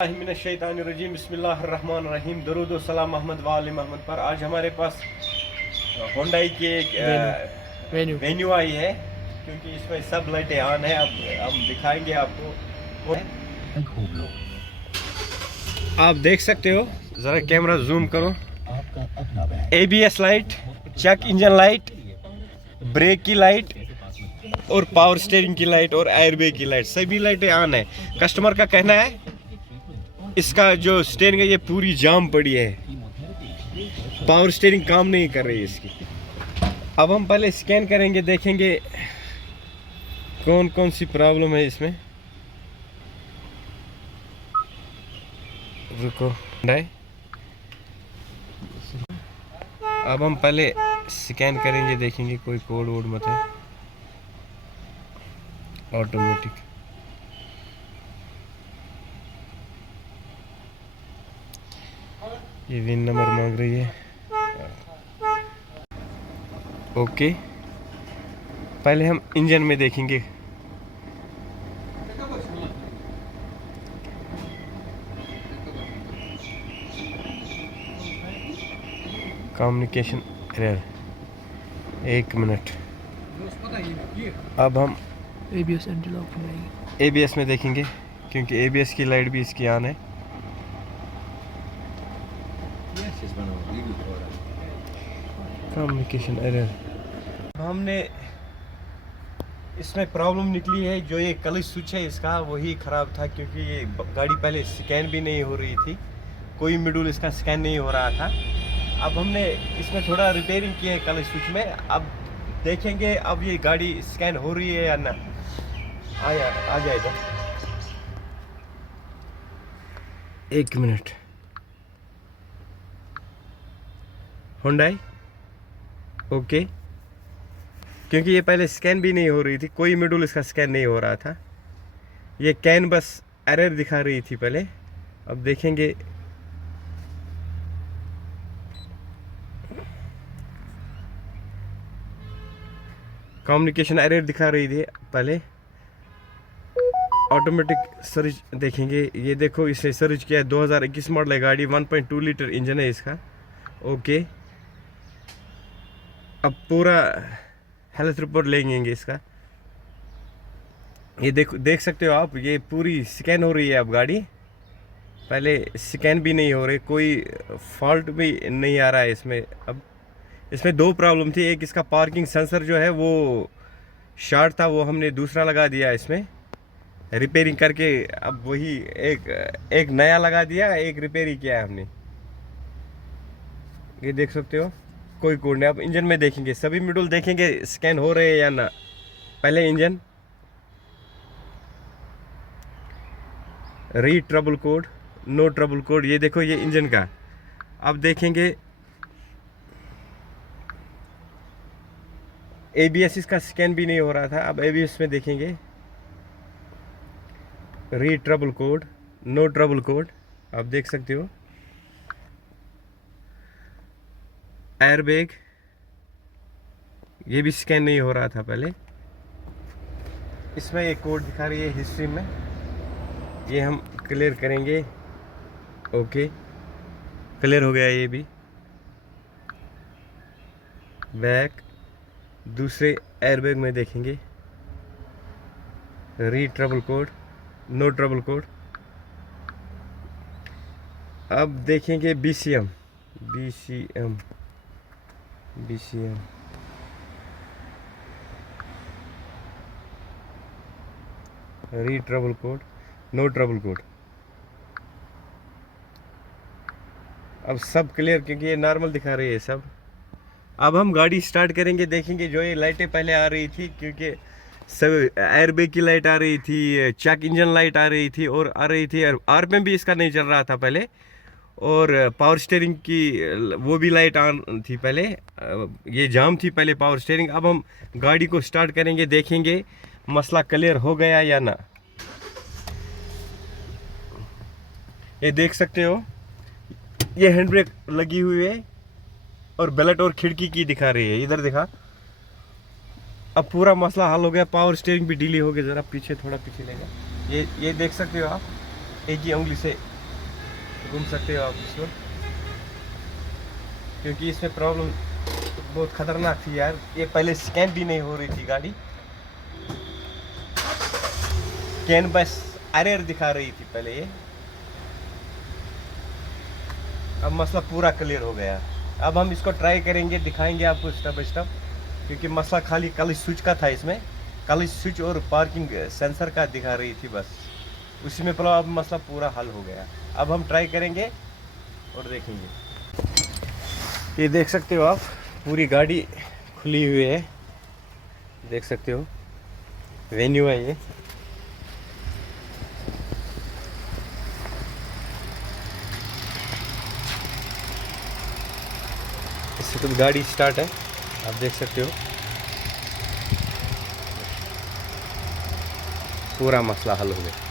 रजीम बिस्मिल्लाहिर्रहमानिर्रहीम दरूद व सलाम मोहम्मद वाले मोहम्मद पर। आज हमारे पास होंडाई की एक वेन्यू आई है, क्योंकि इसमें सब लाइटें ऑन है। अब हम दिखाएंगे आपको। आप देख सकते हो, ज़रा कैमरा जूम करो। ABS light, check engine light, brake की लाइट और पावर स्टीयरिंग की लाइट और एयरबैग की लाइट, सभी लाइटें ऑन है। कस्टमर का कहना है इसका जो स्टीयरिंग है ये पूरी जाम पड़ी है, पावर स्टीयरिंग काम नहीं कर रही है इसकी। अब हम पहले स्कैन करेंगे, देखेंगे कौन कौन सी प्रॉब्लम है इसमें। रुको, अब हम पहले स्कैन करेंगे, देखेंगे कोई कोड वोड मत है। ऑटोमेटिक ये विन नंबर मांग रही है। ओके, पहले हम इंजन में देखेंगे। Communication error, 1 minute. अब हम ABS में देखेंगे, क्योंकि ABS की लाइट भी इसकी ऑन है। Communication error. हमने इसमें प्रॉब्लम निकली है, जो ये क्लच स्विच है इसका वही ख़राब था, क्योंकि ये गाड़ी पहले स्कैन भी नहीं हो रही थी, कोई मॉड्यूल इसका स्कैन नहीं हो रहा था। अब हमने इसमें थोड़ा रिपेयरिंग की है क्लच स्विच में। अब देखेंगे अब ये गाड़ी स्कैन हो रही है या ना। आ जाएगा, 1 मिनट। होंडाई ओके, क्योंकि ये पहले स्कैन भी नहीं हो रही थी, कोई मॉड्यूल इसका स्कैन नहीं हो रहा था। ये कैन बस एरर दिखा रही थी पहले। अब देखेंगे, कम्युनिकेशन एरर दिखा रही थी पहले। ऑटोमेटिक सर्च देखेंगे, ये देखो इसने सर्च किया है। 2021 मॉडल है गाड़ी, 1.2 लीटर इंजन है इसका। ओके, अब पूरा हेल्थ रिपोर्ट लेंगे इसका। ये देख सकते हो आप, ये पूरी स्कैन हो रही है अब गाड़ी, पहले स्कैन भी नहीं हो रही, कोई फॉल्ट भी नहीं आ रहा है इसमें। अब इसमें 2 प्रॉब्लम थी, एक इसका पार्किंग सेंसर जो है वो शॉर्ट था, वो हमने दूसरा लगा दिया इसमें रिपेयरिंग करके। अब वही एक नया लगा दिया, एक रिपेयरिंग किया है हमने। ये देख सकते हो, कोई कोड नहीं। अब इंजन में देखेंगे, सभी मॉड्यूल देखेंगे स्कैन हो रहे हैं या ना। पहले engine, read trouble code, no trouble code, ये देखो ये इंजन का। अब देखेंगे ABS इसका स्कैन भी नहीं हो रहा था, अब ABS में देखेंगे read trouble code, no trouble code. आप देख सकते हो एयरबैग, ये भी स्कैन नहीं हो रहा था पहले। इसमें एक कोड दिखा रही है हिस्ट्री में, ये हम क्लियर करेंगे। ओके, क्लियर हो गया ये भी। बैक, दूसरे एयरबैग में देखेंगे read trouble code, no trouble code. अब देखेंगे BCM read trouble code, no trouble code. अब सब क्लियर, क्योंकि ये नॉर्मल दिखा रही है सब। अब हम गाड़ी स्टार्ट करेंगे, देखेंगे जो ये लाइटें पहले आ रही थी, क्योंकि सब एयरबैग की लाइट आ रही थी, चेक इंजन लाइट आ रही थी, और आ रही थी RPM भी इसका नहीं चल रहा था पहले, और पावर स्टीयरिंग की वो भी लाइट ऑन थी पहले। ये जाम थी पहले पावर स्टीयरिंग। अब हम गाड़ी को स्टार्ट करेंगे, देखेंगे मसला क्लियर हो गया या ना। ये देख सकते हो, ये हैंड ब्रेक लगी हुई है और बेल्ट और खिड़की की दिखा रही है, इधर दिखा। अब पूरा मसला हल हो गया, पावर स्टीयरिंग भी ढीली हो गई। ज़रा पीछे, थोड़ा पीछे लेगा। ये देख सकते हो आप, एक ही उंगली से घूम सकते हो आप इसको, क्योंकि इसमें प्रॉब्लम बहुत खतरनाक थी यार। ये पहले स्कैन भी नहीं हो रही थी गाड़ी, कैन बस एरर दिखा रही थी पहले ये। अब मसला पूरा क्लियर हो गया। अब हम इसको ट्राई करेंगे, दिखाएंगे आपको स्टेप बाय स्टेप, क्योंकि मसला खाली कल स्विच का था इसमें, कल स्विच और पार्किंग सेंसर का दिखा रही थी बस, उसी में अब मसला पूरा हल हो गया। अब हम ट्राई करेंगे और देखेंगे। ये देख सकते हो आप, पूरी गाड़ी खुली हुई है, देख सकते हो, वेन्यू है ये। इससे तो गाड़ी स्टार्ट है, आप देख सकते हो, पूरा मसला हल हो गया।